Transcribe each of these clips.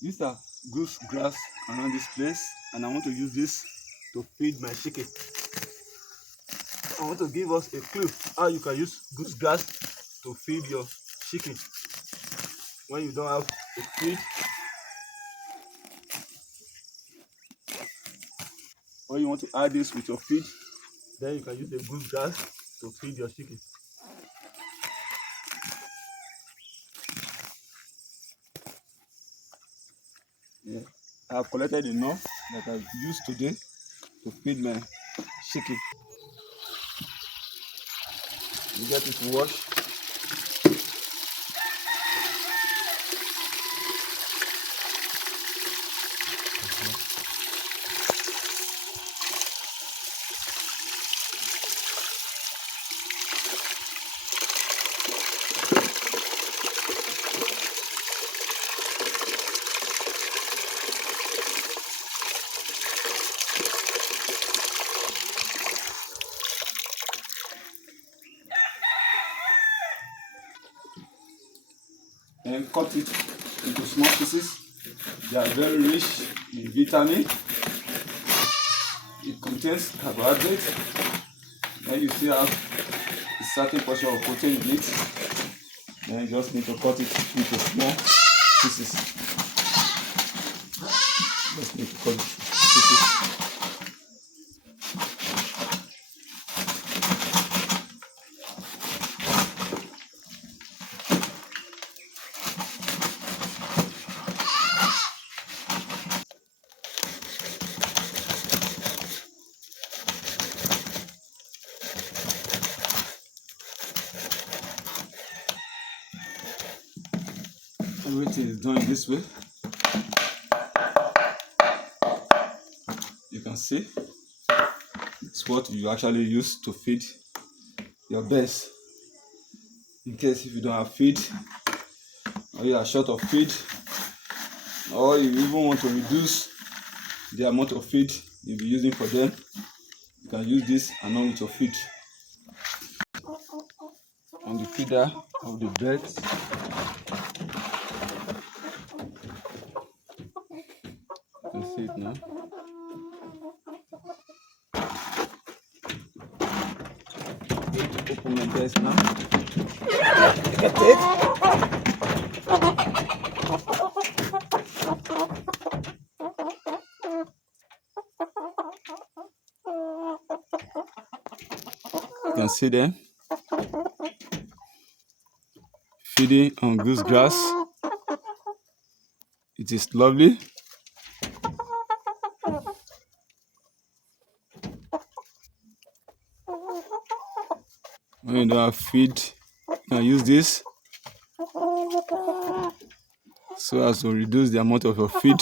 These are goose grass around this place, and I want to use this to feed my chicken. I want to give us a clue how you can use goose grass to feed your chicken when you don't have a feed. Or you want to add this with your feed, then you can use the goose grass to feed your chicken. Yeah, I have collected enough that I've used today to feed my chicken. You get it washed. And cut it into small pieces. They are very rich in vitamin. It contains carbohydrates. Then you still have a certain portion of protein in it. Then you just need to cut it into small pieces. Just need to cut it into pieces. Everything is done this way. You can see it's what you actually use to feed your birds. In case if you don't have feed, or you are short of feed, or you even want to reduce the amount of feed you'll be using for them, you can use this along with your feed. On the feeder of the birds, you can see it now. I'm going to open my birds now. Look at it. You can see them feeding on goose grass. It is lovely. When you don't have feed, you can use this so as to reduce the amount of your feed.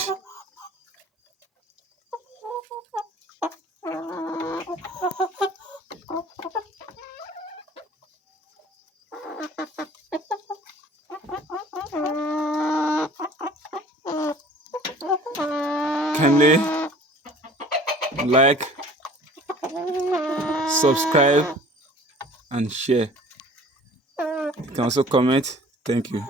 Kindly like, subscribe, and share. You can also comment. Thank you.